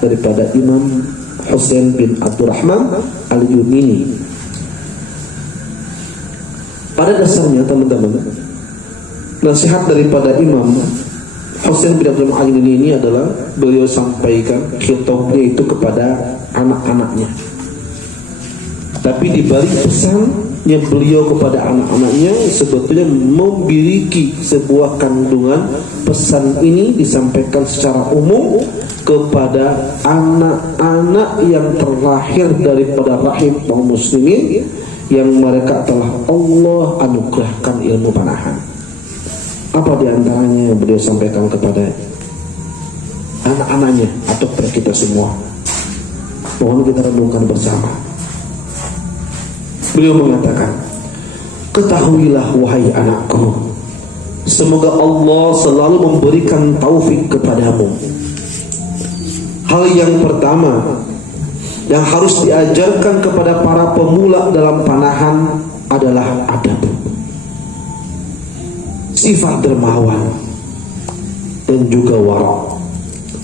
daripada Imam Husain bin Abdurrahman Al-Yumini. Pada dasarnya teman-teman, nasihat daripada Imam Husain bin Abdurrahman Al-Yumini ini adalah beliau sampaikan khitabnya itu kepada anak-anaknya. Tapi di balik pesannya beliau kepada anak-anaknya sebetulnya memiliki sebuah kandungan. Pesan ini disampaikan secara umum kepada anak-anak yang terlahir daripada rahim kaum muslimin yang mereka telah Allah anugerahkan ilmu panahan. Apa diantaranya yang beliau sampaikan kepada anak-anaknya atau kepada kita semua? Mohon kita renungkan bersama. Beliau mengatakan, ketahuilah wahai anakku, semoga Allah selalu memberikan taufik kepadamu. Hal yang pertama yang harus diajarkan kepada para pemula dalam panahan adalah adab, sifat dermawan, dan juga wara,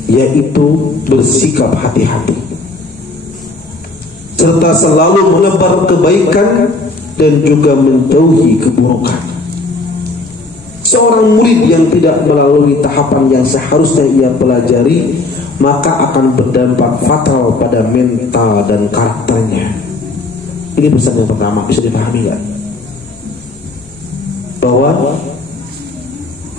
yaitu bersikap hati-hati serta selalu menebar kebaikan dan juga menjauhi keburukan. Seorang murid yang tidak melalui tahapan yang seharusnya ia pelajari, maka akan berdampak fatal pada mental dan karakternya. Ini pesan yang pertama, bisa dipahami nggak? Bahwa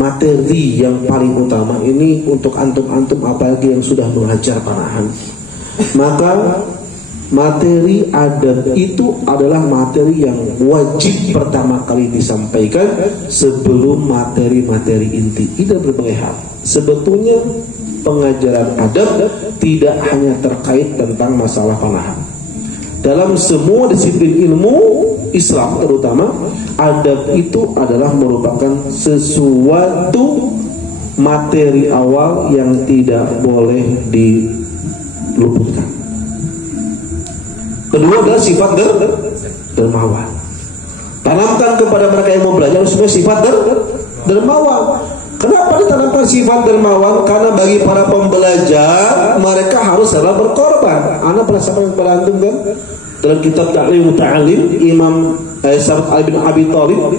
materi yang paling utama ini untuk antum-antum apalagi yang sudah mengajar panahan, maka materi adab itu adalah materi yang wajib pertama kali disampaikan sebelum materi-materi inti. Ini berbagai hal. Sebetulnya pengajaran adab tidak hanya terkait tentang masalah panahan. Dalam semua disiplin ilmu Islam terutama, adab itu adalah merupakan sesuatu materi awal yang tidak boleh diluputkan. Kedua adalah sifat dermawan. Tanamkan kepada mereka yang mau belajar supaya sifat dermawan. Kenapa ditanamkan sifat dermawan? Karena bagi para pembelajar mereka harus rela berkorban. Anda pernah sampaikan kepada antum kan? Dalam kitab Ta'lim Ta'alim, Imam Sa'ad Ali bin Abi Thalib,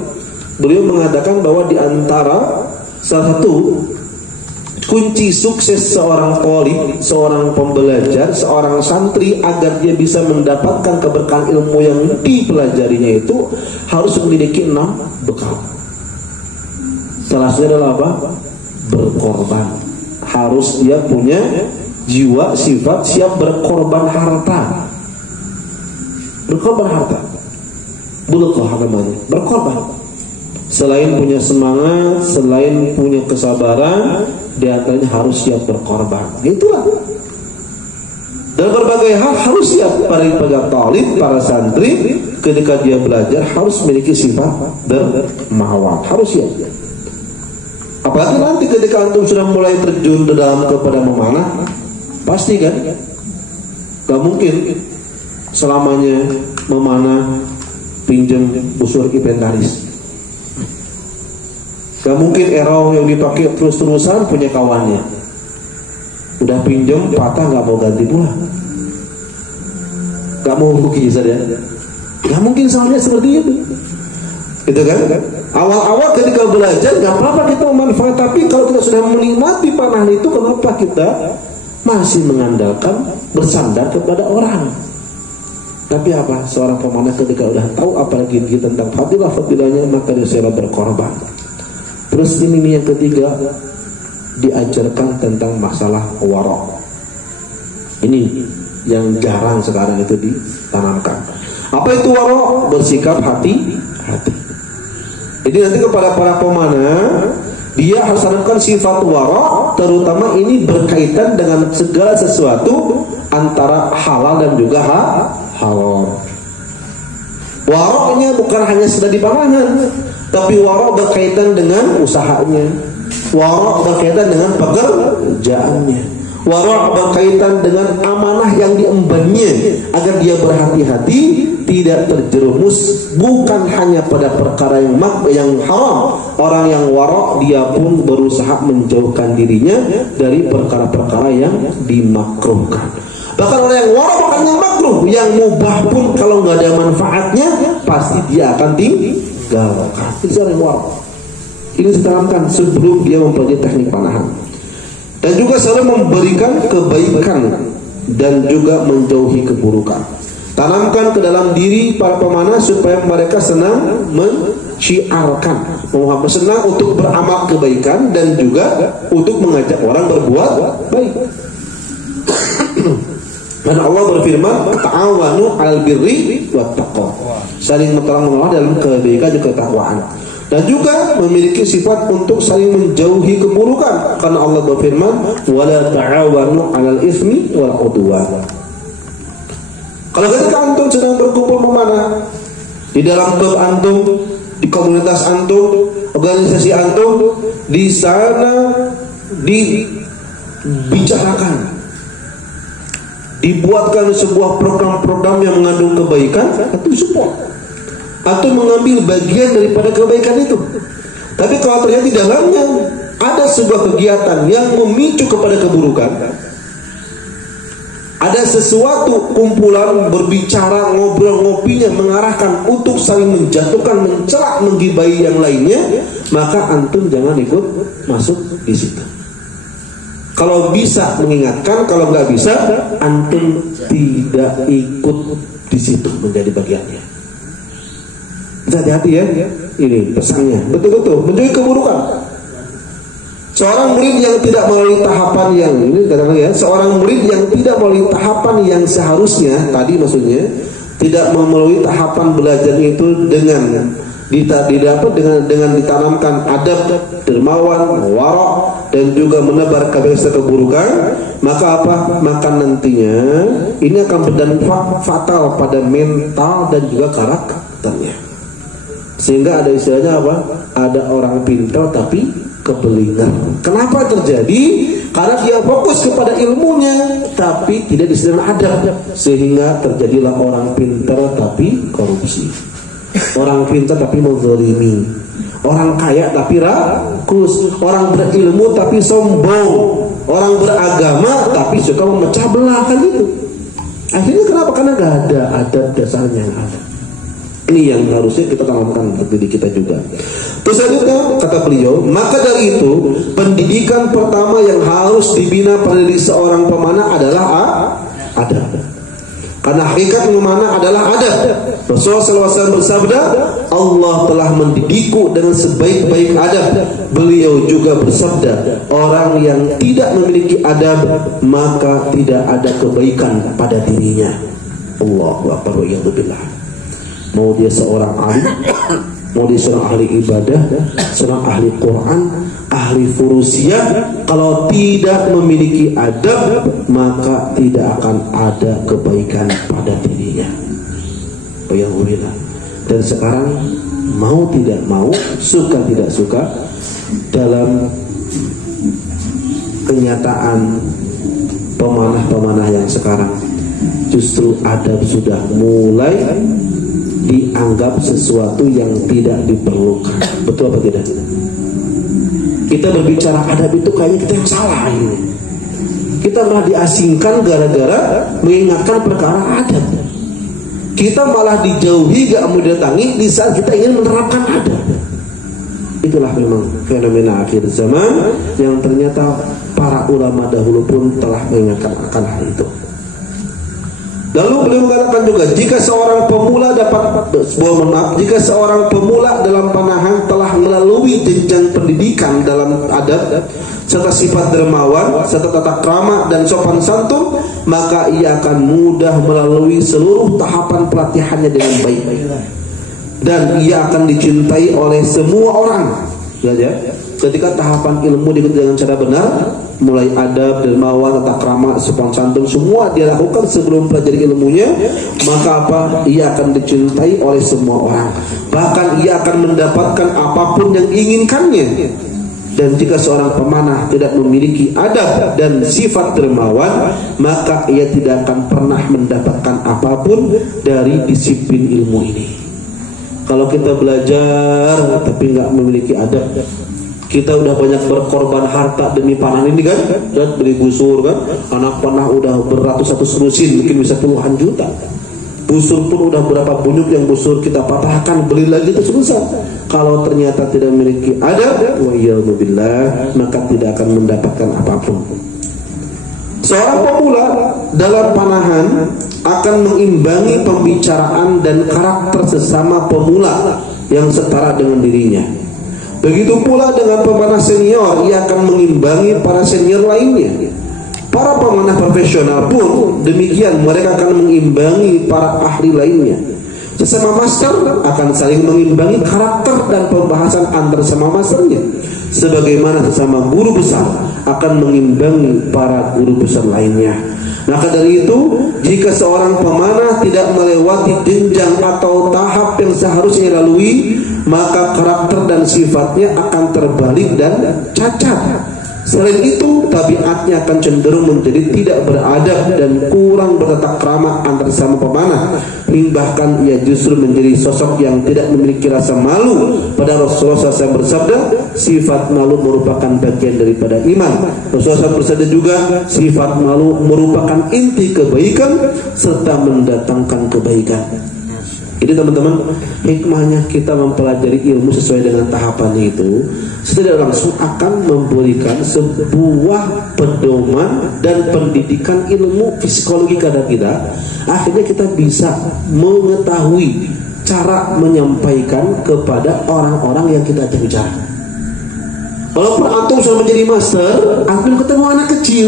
beliau mengatakan bahwa di antara salah satu kunci sukses seorang talib, seorang pembelajar, seorang santri agar dia bisa mendapatkan keberkahan ilmu yang dipelajarinya itu harus memiliki 6 bekal. Salah satunya adalah apa? Berkorban. Harus dia punya jiwa, sifat siap berkorban harta. Berkorban harta. Bulutlah namanya. Berkorban. Selain punya semangat, selain punya kesabaran, di antaranya harus siap berkorban. Itulah. Dalam berbagai hal harus siap. Para talib, para santri ketika dia belajar harus memiliki sifat dermawan. Harus siap. Apalagi nanti ketika antum sudah mulai terjun dalam kepada memanah, pasti kan gak mungkin selamanya memanah pinjam busur inventaris. Gak mungkin arrow yang dipakai terus-terusan punya kawannya. Udah pinjam patah gak mau ganti pula. Gak mau rugi saja. Gak mungkin soalnya seperti itu. Gitu kan? Awal-awal ketika belajar gak apa-apa kita memanfaatkan. Tapi kalau kita sudah menikmati panahan itu, kenapa kita masih mengandalkan bersandar kepada orang? Tapi apa? Seorang pemanah ketika udah tahu apalagi tentang fadilah-fadilahnya, maka dia selalu berkorban. Terus ini yang ketiga, diajarkan tentang masalah wara. Ini yang jarang sekarang itu ditanamkan. Apa itu wara? Bersikap hati-hati. Jadi nanti kepada para pemanah, dia harus tanamkan sifat wara, terutama ini berkaitan dengan segala sesuatu antara halal dan juga haram. Wara'nya bukan hanya sedang di panahan, tapi wara' berkaitan dengan usahanya, wara' berkaitan dengan pekerjaannya, Wara' berkaitan dengan amanah yang diembannya, agar dia berhati-hati tidak terjerumus bukan hanya pada perkara yang haram. Orang yang wara' dia pun berusaha menjauhkan dirinya dari perkara-perkara yang dimakruhkan. Bahkan orang yang wara' bukan yang makruh, yang mubah pun kalau nggak ada manfaatnya pasti dia akan tinggalkan. Itu orang yang wara'. Ini ditanamkan sebelum dia mempelajari teknik panahan. Dan juga selalu memberikan kebaikan dan juga menjauhi keburukan. Tanamkan ke dalam diri para pemanah supaya mereka senang menciarkan, senang untuk beramal kebaikan dan juga untuk mengajak orang berbuat baik. Dan Allah berfirman, ta'awanu 'alal birri wat taqwa. Saling menolong dalam kebaikan dan ketakwaan. Dan juga memiliki sifat untuk saling menjauhi keburukan, karena Allah berfirman, wala ta'awanu 'alal ismi wal 'udwan. Kalau ketika antum sedang berkumpul memanah di dalam klub antum, di komunitas antum, organisasi antum, di sana dibicarakan, dibuatkan sebuah program-program yang mengandung kebaikan, antum support. Atau mengambil bagian daripada kebaikan itu. Tapi kalau ternyata di dalamnya ada sebuah kegiatan yang memicu kepada keburukan, ada sesuatu kumpulan berbicara, ngobrol, ngopinya mengarahkan untuk saling menjatuhkan, mencela, menggibai yang lainnya, maka antum jangan ikut masuk di situ. Kalau bisa mengingatkan, kalau nggak bisa, antum tidak ikut di situ menjadi bagiannya. Hati-hati ya, ini pesannya betul-betul menjauhi keburukan. Seorang murid yang tidak melalui tahapan yang ini katakan ya, seorang murid yang tidak melalui tahapan yang seharusnya tadi, maksudnya tidak melalui tahapan belajarnya itu dengan ditanamkan adab, dermawan, wara' dan juga menebar keburukan, maka apa? Maka nantinya ini akan berdampak fatal pada mental dan juga karakternya. Sehingga ada istilahnya apa? Ada orang pintar tapi kebelingan. Kenapa terjadi? Karena dia fokus kepada ilmunya tapi tidak disediakan adab, sehingga terjadilah orang pintar tapi korupsi, orang pintar tapi menzalimi, orang kaya tapi rakus, orang berilmu tapi sombong, orang beragama tapi suka memecah belah, kan gitu. Akhirnya kenapa? Karena gak ada adab dasarnya yang ada. Ini yang harusnya kita tanamkan untuk diri kita juga. Terus selanjutnya kata beliau, maka dari itu pendidikan pertama yang harus dibina pada diri seorang pemanah adalah adab. Karena hakikat memanah adalah adab. Rasulullah SAW bersabda, Allah telah mendidikku dengan sebaik-baik adab. Beliau juga bersabda, orang yang tidak memiliki adab maka tidak ada kebaikan pada dirinya. Allahu Akbar wa iyadzubillah. Mau dia seorang ahli, mau dia seorang ahli ibadah, seorang ahli Quran, ahli furusia, kalau tidak memiliki adab maka tidak akan ada kebaikan pada dirinya. Alhamdulillah. Dan sekarang mau tidak mau, suka tidak suka, dalam kenyataan pemanah-pemanah yang sekarang, justru adab sudah mulai dianggap sesuatu yang tidak diperlukan. Betul apa tidak? Kita berbicara adab itu kayaknya kita yang salah ini. Kita malah diasingkan gara-gara mengingatkan perkara adab. Kita malah dijauhi, gak mau didatangi di saat kita ingin menerapkan adab. Itulah memang fenomena akhir zaman yang ternyata para ulama dahulu pun telah mengingatkan akan hal itu. Lalu beliau mengatakan juga, jika seorang pemula jika seorang pemula dalam panahan telah melalui jenjang pendidikan dalam adab serta sifat dermawan serta tata krama dan sopan santun, maka ia akan mudah melalui seluruh tahapan pelatihannya dengan baik, dan ia akan dicintai oleh semua orang. Ya. Ketika tahapan ilmu diikuti dengan cara benar, mulai adab, dermawan, tata krama, sopan santun, semua dia lakukan sebelum pelajari ilmunya, maka apa? Ia akan dicintai oleh semua orang. Bahkan ia akan mendapatkan apapun yang inginkannya. Dan jika seorang pemanah tidak memiliki adab dan sifat dermawan, maka ia tidak akan pernah mendapatkan apapun dari disiplin ilmu ini. Kalau kita belajar tapi nggak memiliki adab, kita udah banyak berkorban harta demi panah ini kan, dan beli busur kan, anak panah udah beratus-ratus lusin, mungkin bisa puluhan juta. Busur pun udah berapa bunyuk yang busur kita patahkan, beli lagi itu susah. Kalau ternyata tidak memiliki adab, wa iyyazubillah, maka tidak akan mendapatkan apapun. Seorang pemula dalam panahan akan mengimbangi pembicaraan dan karakter sesama pemula yang setara dengan dirinya. Begitu pula dengan pemanah senior, ia akan mengimbangi para senior lainnya. Para pemanah profesional pun demikian, mereka akan mengimbangi para ahli lainnya. Sesama master akan saling mengimbangi karakter dan pembahasan antar sesama masternya, sebagaimana sesama guru besar akan mengimbangi para guru besar lainnya. Maka dari itu, jika seorang pemanah tidak melewati jenjang atau tahap yang seharusnya lalui, maka karakter dan sifatnya akan terbalik dan cacat. Selain itu, tabiatnya akan cenderung menjadi tidak beradab dan kurang bertata krama antar sesama pemanah. Bahkan ia justru menjadi sosok yang tidak memiliki rasa malu. Pada Rasulullah SAW bersabda, sifat malu merupakan bagian daripada iman. Rasulullah SAW bersabda juga, sifat malu merupakan inti kebaikan serta mendatangkan kebaikan. Jadi teman-teman, hikmahnya kita mempelajari ilmu sesuai dengan tahapannya itu, secara langsung akan memberikan sebuah pedoman dan pendidikan ilmu psikologi kepada kita. Akhirnya kita bisa mengetahui cara menyampaikan kepada orang-orang yang kita ajak bicara. Walaupun antum sudah menjadi master, antum ketemu anak kecil,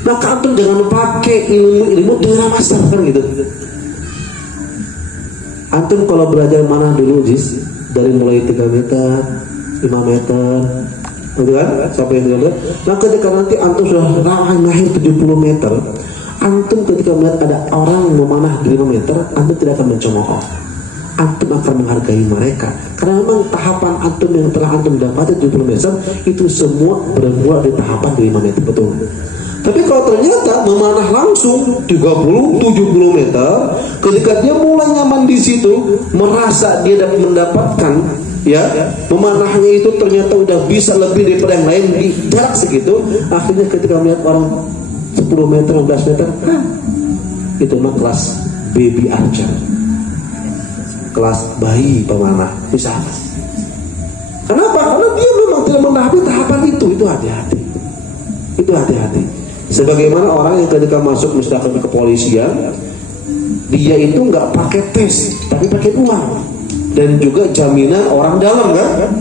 maka antum jangan pakai ilmu dengan master kan gitu. Antum kalau belajar mana dulu Jis, dari mulai 3 meter, 5 meter, gitu kan, sampai 3 meter. Nah ketika nanti antum sudah lahir 70 meter, antum ketika melihat ada orang memanah di 5 meter, antum tidak akan mencemooh. Antum akan menghargai mereka, karena memang tahapan antum yang telah antum dapatkan 70 meter itu semua bermula di tahapan di 5 meter, betul. Tapi kalau ternyata memanah langsung 30-70 meter, ketika dia mulai nyaman di situ, merasa dia dapat mendapatkan, ya, memanahnya itu ternyata udah bisa lebih daripada yang lain di jarak segitu. Akhirnya ketika melihat orang 10 meter, 15 meter, itu mah kelas baby archer, kelas bayi pemanah, bisa. Kenapa? Karena dia memang tidak menghadapi tahapan itu hati-hati. Itu hati-hati. Sebagaimana orang yang ketika masuk misalkan ke kepolisian, dia itu nggak pakai tes, tapi pakai uang dan juga jaminan orang dalam kan.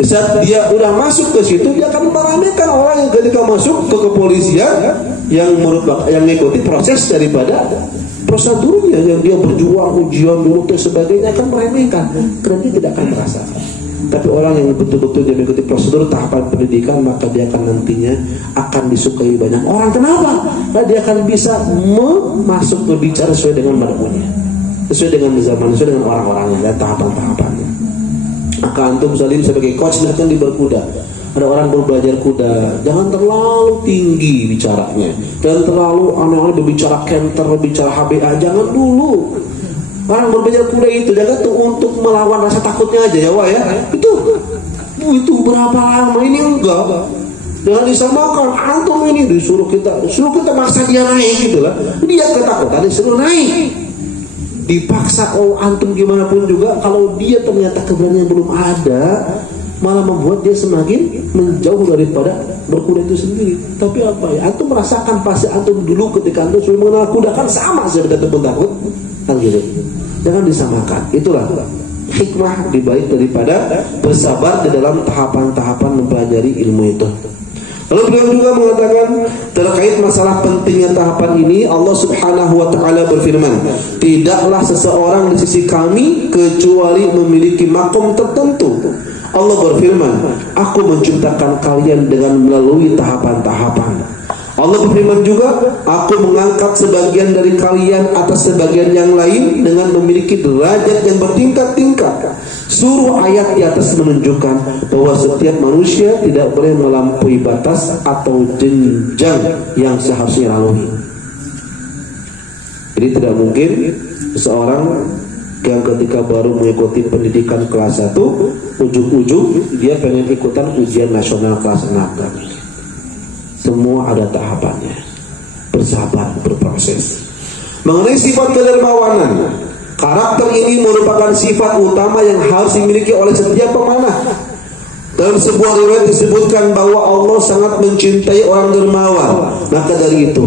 Saat dia udah masuk ke situ, dia akan meramaikan orang yang ketika masuk ke kepolisian yang mengikuti proses daripada prosedurnya, yang dia berjuang ujian dulu dan sebagainya, akan meremehkan karena dia tidak akan merasakan. Tapi orang yang betul-betul dia mengikuti prosedur tahapan pendidikan, maka dia akan nantinya akan disukai banyak orang. Kenapa? Karena dia akan bisa masuk berbicara sesuai dengan madhabnya, sesuai dengan zaman, sesuai dengan orang-orangnya dan tahapan-tahapannya. Maka antum salim sebagai coach silahkan di berkuda. Ada orang baru belajar kuda, jangan terlalu tinggi bicaranya, jangan terlalu aneh-aneh berbicara canter, berbicara HBA, jangan dulu. Orang berbelajar kuda itu jangan tuh untuk melawan rasa takutnya aja ya, wah ya. Itu berapa lama ini enggak. Jangan disamakan antum ini disuruh kita maksa dia naik gitu lah. Dia ketakutan disuruh naik. Dipaksa antum gimana pun juga, kalau dia ternyata keberanian belum ada, malah membuat dia semakin menjauh daripada berkuda itu sendiri. Tapi apa ya? Antum merasakan pasti antum dulu ketika antum sudah mengenal kuda kan sama saja betul takut. Kan gitu. Jangan disamakan. Itulah hikmah dibalik daripada bersabar di dalam tahapan-tahapan mempelajari ilmu itu. Lalu beliau juga mengatakan terkait masalah pentingnya tahapan ini, Allah Subhanahu wa taala berfirman, tidaklah seseorang di sisi kami kecuali memiliki makom tertentu. Allah berfirman, aku menciptakan kalian dengan melalui tahapan-tahapan. Allah berfirman juga, aku mengangkat sebagian dari kalian atas sebagian yang lain dengan memiliki derajat yang bertingkat-tingkat. Seluruh ayat di atas menunjukkan bahwa setiap manusia tidak boleh melampaui batas atau jenjang yang seharusnya lalui. Jadi tidak mungkin seorang yang ketika baru mengikuti pendidikan kelas 1, ujung-ujung dia pengen ikutan ujian nasional kelas 6. Semua ada tahapannya. Bersabar, berproses. Mengenai sifat kedermawanan, karakter ini merupakan sifat utama yang harus dimiliki oleh setiap pemanah. Dalam sebuah riwayat disebutkan bahwa Allah sangat mencintai orang dermawan. Maka dari itu,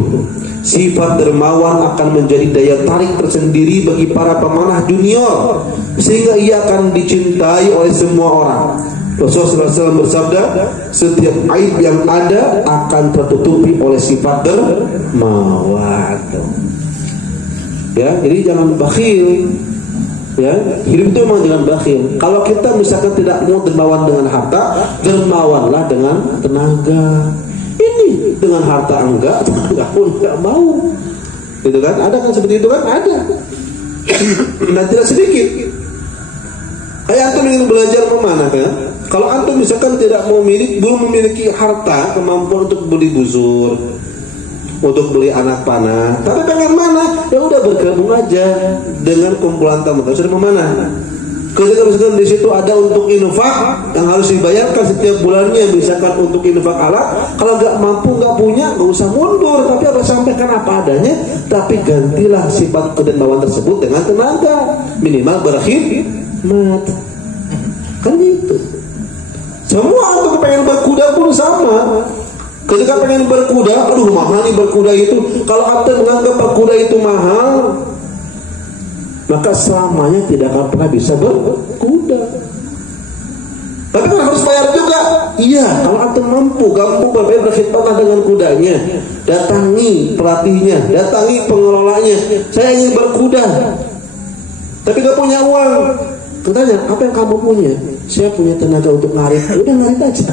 sifat dermawan akan menjadi daya tarik tersendiri bagi para pemanah junior, sehingga ia akan dicintai oleh semua orang. Rasulullah SAW bersabda, setiap aib yang ada akan tertutupi oleh sifat dermawan. Ya, jadi jangan bakhil. Ya, hidup itu memang jangan bakhil. Kalau kita misalkan tidak mau dermawan dengan harta, dermawanlah dengan tenaga. Ini dengan harta enggak, tenaga pun enggak mau. Gitu kan? Ada kan seperti itu kan? Ada. Dan tidak sedikit. Kayak antum ingin belajar memanah kan? Kalau antum misalkan belum memiliki harta, kemampuan untuk beli busur, untuk beli anak panah, tapi pengen mana? Ya udah bergabung aja dengan kumpulan teman sudah memanah. Ketika misalkan di situ ada untuk infak yang harus dibayarkan setiap bulannya, misalkan untuk infak alat, kalau nggak mampu, nggak punya, nggak usah mundur, tapi harus sampaikan apa adanya. Tapi gantilah sifat kedermawan tersebut dengan tenaga, minimal berkhidmat. Kan gitu. Semua untuk pengen berkuda pun sama. Ketika pengen berkuda, aduh mahal nih berkuda itu. Kalau anda menganggap berkuda itu mahal, maka selamanya tidak akan pernah bisa berkuda. Tapi kan harus bayar juga. Iya, kalau anda mampu berbayar berkhidmat dengan kudanya, datangi pelatihnya, datangi pengelolanya. Saya ingin berkuda, tapi gak punya uang. Tanya, apa yang kamu punya? Saya punya tenaga untuk ngarit. Udah ngarit aja.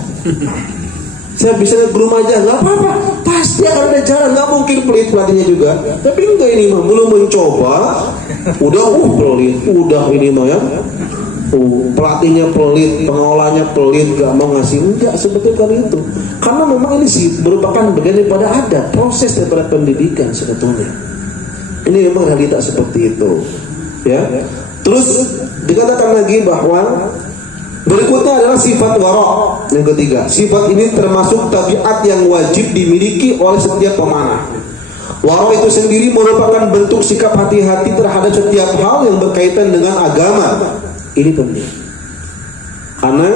Saya bisa belum aja, nggak apa-apa. Pasti akan ada jalan, nggak mungkin pelit pelatihnya juga. Tapi enggak, ini mah belum mencoba, udah pelit, udah ini mah ya. Pelatihnya pelit, pengolahnya pelit, nggak mau ngasih. Enggak sebetulnya kali itu. Karena memang ini sih merupakan bagian daripada ada proses daripada pendidikan sebetulnya. Ini memang realitas seperti itu, ya. Terus dikatakan lagi bahwa berikutnya adalah sifat wara. Yang ketiga, sifat ini termasuk tabiat yang wajib dimiliki oleh setiap pemanah. Wara itu sendiri merupakan bentuk sikap hati-hati terhadap setiap hal yang berkaitan dengan agama. Ini penting. Karena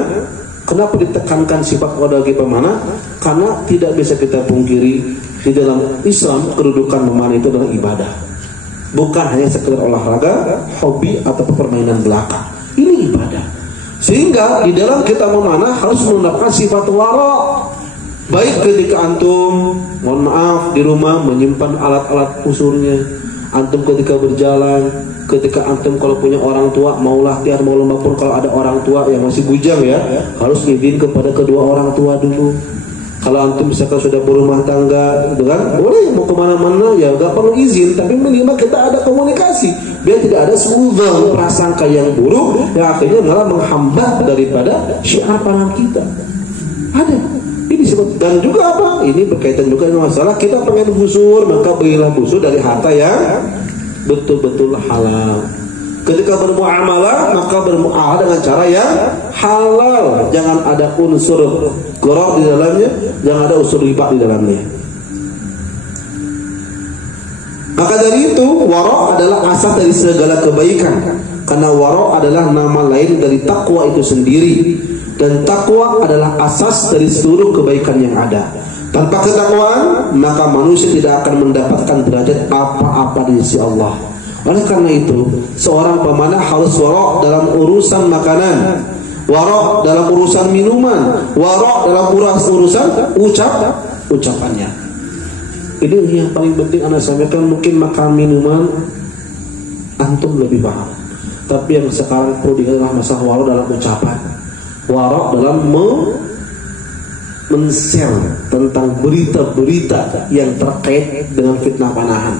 kenapa ditekankan sifat wara bagi pemanah? Karena tidak bisa kita pungkiri di dalam Islam kedudukan memanah itu adalah ibadah. Bukan hanya sekedar olahraga, hobi atau permainan belaka. Ini ibadah. Sehingga di dalam kita memanah harus menggunakan sifat wara. Baik ketika antum, mohon maaf, di rumah menyimpan alat-alat usurnya, antum ketika berjalan, ketika antum kalau punya orang tua mau latihan, mau lomba pun kalau ada orang tua yang masih bujang ya, harus izin kepada kedua orang tua dulu. Kalau antum misalkan sudah berumah tangga, gitu kan, boleh mau kemana-mana ya, gak perlu izin, tapi minimal kita ada komunikasi, biar tidak ada suudzon, prasangka yang buruk yang akhirnya malah menghambat daripada syiar panah kita. Ada. Ini disebut, dan juga apa? Ini berkaitan juga dengan masalah kita pengen busur, maka belilah busur dari harta yang betul-betul halal. Ketika bermuamalah, maka bermuamalah dengan cara yang halal. Jangan ada unsur gharar di dalamnya, jangan ada unsur riba di dalamnya. Maka dari itu, wara adalah asas dari segala kebaikan. Karena wara adalah nama lain dari takwa itu sendiri. Dan takwa adalah asas dari seluruh kebaikan yang ada. Tanpa ketakwaan, maka manusia tidak akan mendapatkan derajat apa-apa di sisi Allah. Oleh karena itu, seorang pemanah harus wara dalam urusan makanan, wara dalam urusan minuman, wara dalam urusan ucapannya. Ini yang paling penting Anda sampaikan. Mungkin makan minuman antum lebih paham, tapi yang sekarang perlu diingat adalah masalah wara dalam ucapan, wara dalam men-share tentang berita-berita yang terkait dengan fitnah panahan.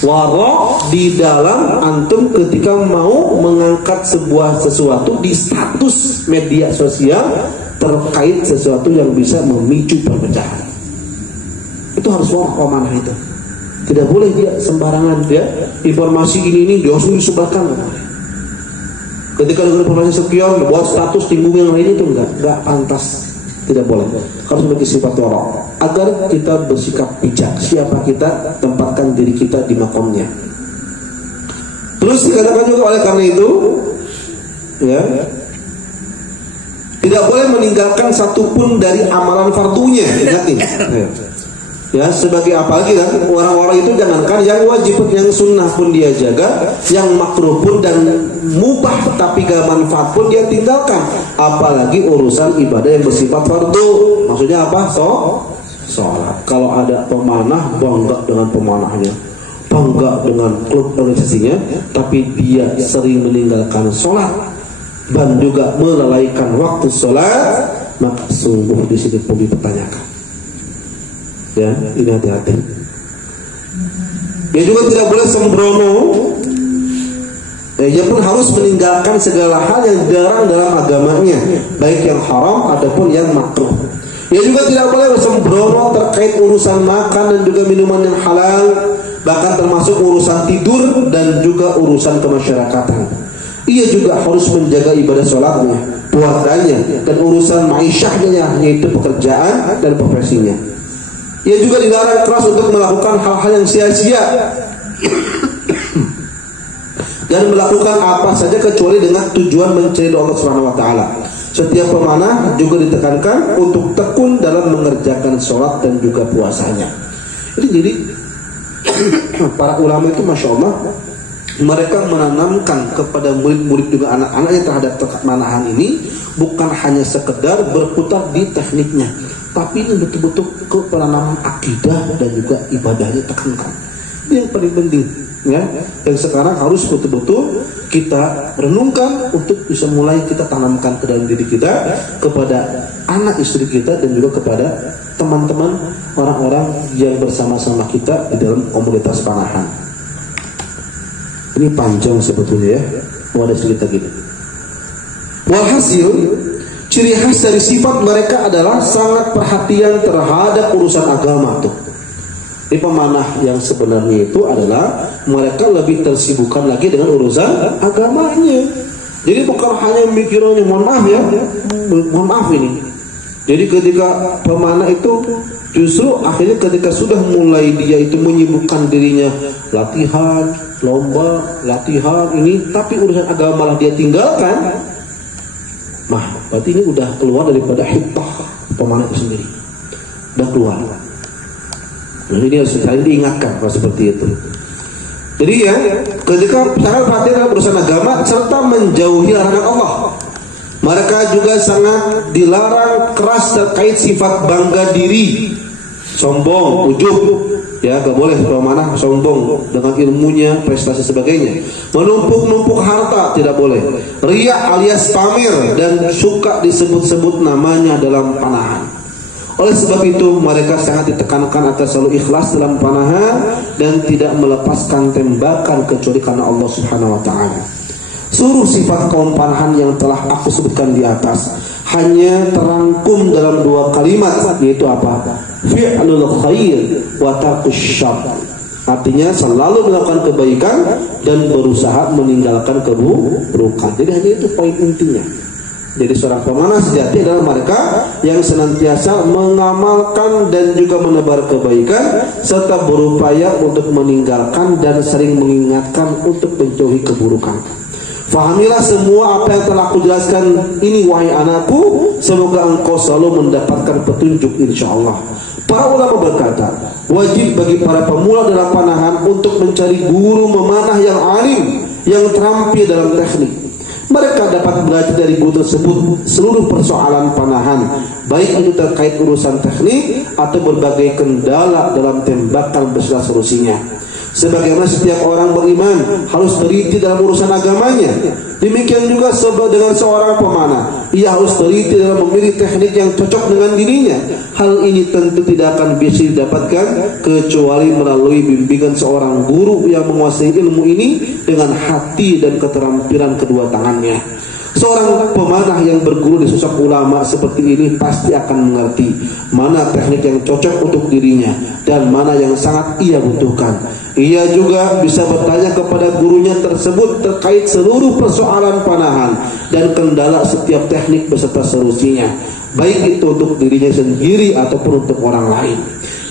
Waro di dalam antum ketika mau mengangkat sesuatu di status media sosial terkait sesuatu yang bisa memicu perpecahan. Itu harus waro manah itu. Tidak boleh dia sembarangan dia informasi ini dia langsung disebarkan. Ketika dengan informasi sekian buat status tinggung yang lain itu enggak pantas. Tidak boleh. Harus memiliki sifat wara agar kita bersikap bijak. Siapa kita, tempatkan diri kita di makomnya. Terus dikatakan juga oleh karena itu, ya, tidak boleh meninggalkan satupun dari amalan fardunya. Ingat ini. Ya, sebagai apalagi kan orang-orang itu jangankan yang wajib, yang sunnah pun dia jaga, yang makruh pun dan mubah tapi gak manfaat pun dia tinggalkan. Apalagi urusan ibadah yang bersifat fardu. Maksudnya apa? Sholat. Kalau ada pemanah, bangga dengan pemanahnya, bangga dengan klub organisasinya, tapi dia sering meninggalkan sholat dan juga melalaikan waktu sholat, maka sungguh di sini pun dipertanyakan. Ya, ini hati-hati. Dia juga tidak boleh sembrono. Dia pun harus meninggalkan segala hal yang dilarang dalam agamanya, baik yang haram ataupun yang makruh. Dia juga tidak boleh sembrono terkait urusan makan dan juga minuman yang halal, bahkan termasuk urusan tidur dan juga urusan kemasyarakatan. Ia juga harus menjaga ibadah sholatnya, puasanya, dan urusan ma'isyahnya, yaitu pekerjaan dan profesinya. Ia juga dilarang keras untuk melakukan hal-hal yang sia-sia dan melakukan apa saja kecuali dengan tujuan mencari Allah Subhanahu wa taala. Setiap pemanah juga ditekankan untuk tekun dalam mengerjakan sholat dan juga puasanya. Jadi para ulama itu Masya Allah, mereka menanamkan kepada murid-murid juga anak-anaknya terhadap pemanahan ini bukan hanya sekedar berputar di tekniknya, tapi ini betul-betul ke penanaman akidah dan juga ibadahnya tekankan. Ini yang paling penting, ya. Yang sekarang harus betul-betul kita renungkan untuk bisa mulai kita tanamkan ke dalam diri kita, kepada anak istri kita dan juga kepada teman-teman orang-orang yang bersama-sama kita di dalam komunitas panahan. Ini panjang sebetulnya ya, mau ada cerita gini. Walhasil, ciri khas dari sifat mereka adalah sangat perhatian terhadap urusan agama tuh. Di pemanah yang sebenarnya itu adalah mereka lebih tersibukkan lagi dengan urusan agamanya. Jadi bukan hanya mikirnya, mohon maaf ini. Jadi ketika pemanah itu justru akhirnya ketika sudah mulai dia itu menyibukkan dirinya latihan, lomba, latihan ini, tapi urusan agama malah dia tinggalkan. Berarti ini udah keluar daripada hittah pemanah itu sendiri. Udah keluar. Nah, ini harus diingatkan kalau seperti itu. Jadi ya, ketika sangat perhatian dalam urusan agama serta menjauhi larangan Allah, mereka juga sangat dilarang keras terkait sifat bangga diri, sombong, ujub. Ya, gak boleh pemanah sombong dengan ilmunya, prestasi sebagainya. Menumpuk-numpuk harta tidak boleh. Riya alias pamer dan suka disebut-sebut namanya dalam panahan. Oleh sebab itu mereka sangat ditekankan agar selalu ikhlas dalam panahan dan tidak melepaskan tembakan kecuali karena Allah Subhanahu wa taala. Seluruh sifat kaum panahan yang telah aku sebutkan di atas hanya terangkum dalam dua kalimat, yaitu apa? Fi'lul khair wa tarkus syarr. Artinya selalu melakukan kebaikan dan berusaha meninggalkan keburukan. Jadi hanya itu poin intinya. Jadi seorang pemanah sejati adalah mereka yang senantiasa mengamalkan dan juga menebar kebaikan serta berupaya untuk meninggalkan dan sering mengingatkan untuk menjauhi keburukan. Fahamilah semua apa yang telah aku jelaskan ini wahai anakku, semoga engkau selalu mendapatkan petunjuk insyaallah. Para ulama berkata, wajib bagi para pemula dalam panahan untuk mencari guru memanah yang alim, yang terampil dalam teknik. Mereka dapat belajar dari guru tersebut seluruh persoalan panahan, baik itu terkait urusan teknik atau berbagai kendala dalam tembakan beserta solusinya. Sebagaimana setiap orang beriman harus teliti dalam urusan agamanya, demikian juga dengan seorang pemanah, ia harus teliti dalam memilih teknik yang cocok dengan dirinya. Hal ini tentu tidak akan bisa didapatkan kecuali melalui bimbingan seorang guru yang menguasai ilmu ini dengan hati dan keterampilan kedua tangannya. Seorang pemanah yang berguru di sosok ulama seperti ini pasti akan mengerti mana teknik yang cocok untuk dirinya dan mana yang sangat ia butuhkan. Ia juga bisa bertanya kepada gurunya tersebut terkait seluruh persoalan panahan dan kendala setiap teknik beserta solusinya, baik itu untuk dirinya sendiri ataupun untuk orang lain.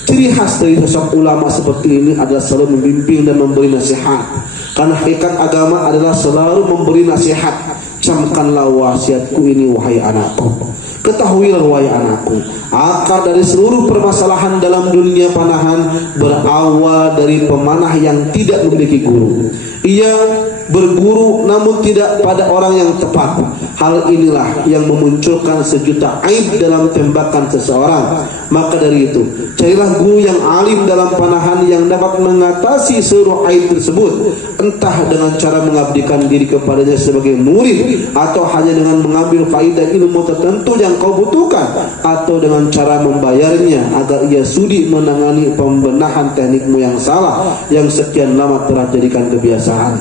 Ciri khas dari sosok ulama seperti ini adalah selalu membimbing dan memberi nasihat. Karena hakikat agama adalah selalu memberi nasihat. Camkanlah wasiatku ini wahai anakku. Ketahuilah wahai anakku, akar dari seluruh permasalahan dalam dunia panahan berawal dari pemanah yang tidak memiliki guru. Ia berguru namun tidak pada orang yang tepat. Hal inilah yang memunculkan sejuta aib dalam tembakan seseorang. Maka dari itu, carilah guru yang alim dalam panahan yang dapat mengatasi seluruh aib tersebut, entah dengan cara mengabdikan diri kepadanya sebagai murid, atau hanya dengan mengambil faedah ilmu tertentu yang kau butuhkan, atau dengan cara membayarnya agar ia sudi menangani pembenahan teknikmu yang salah yang sekian lama telah jadikan kebiasaan.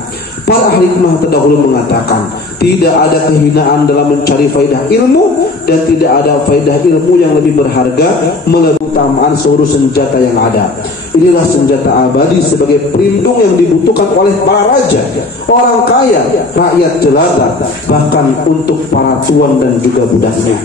Para ahli hikmah terdahulu mengatakan, tidak ada kehinaan dalam mencari faedah ilmu, dan tidak ada faedah ilmu yang lebih berharga melebihi utamaan seluruh senjata yang ada. Inilah senjata abadi sebagai pelindung yang dibutuhkan oleh para raja, orang kaya, rakyat jelata, bahkan untuk para tuan dan juga budaknya.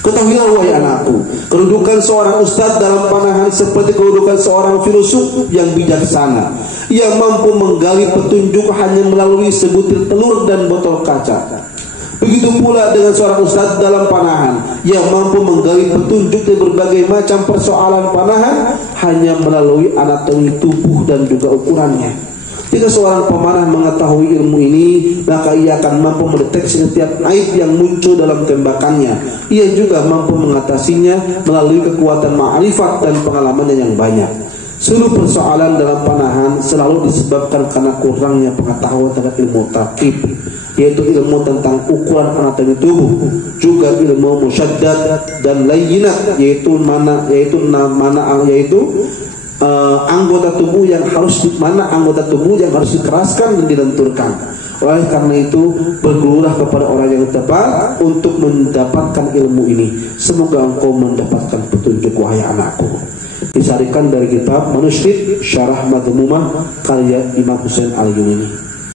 Ketahuilah wahai anakku, kedudukan seorang ustadz dalam panahan seperti kedudukan seorang filosof yang bijaksana. Ia mampu menggali petunjuk hanya melalui sebutir telur dan botol kaca. Begitu pula dengan seorang ustadz dalam panahan, ia mampu menggali petunjuk dari berbagai macam persoalan panahan hanya melalui anatomi tubuh dan juga ukurannya. Jika seorang pemanah mengetahui ilmu ini, maka ia akan mampu mendeteksi setiap aib yang muncul dalam tembakannya. Ia juga mampu mengatasinya melalui kekuatan ma'rifat dan pengalamannya yang banyak. Seluruh persoalan dalam panahan selalu disebabkan karena kurangnya pengetahuan tentang ilmu tarkib, yaitu ilmu tentang ukuran anatomi tubuh, juga ilmu musyaddad dan layyinat, yaitu anggota tubuh yang harus dikeraskan dan dilenturkan. Oleh karena itu, bergurulah kepada orang yang tepat untuk mendapatkan ilmu ini. Semoga engkau mendapatkan petunjuk wahai anakku. Disarikan dari kitab Manuskrip Syarah Madhumumah karya Imam Husain Al-Yunini.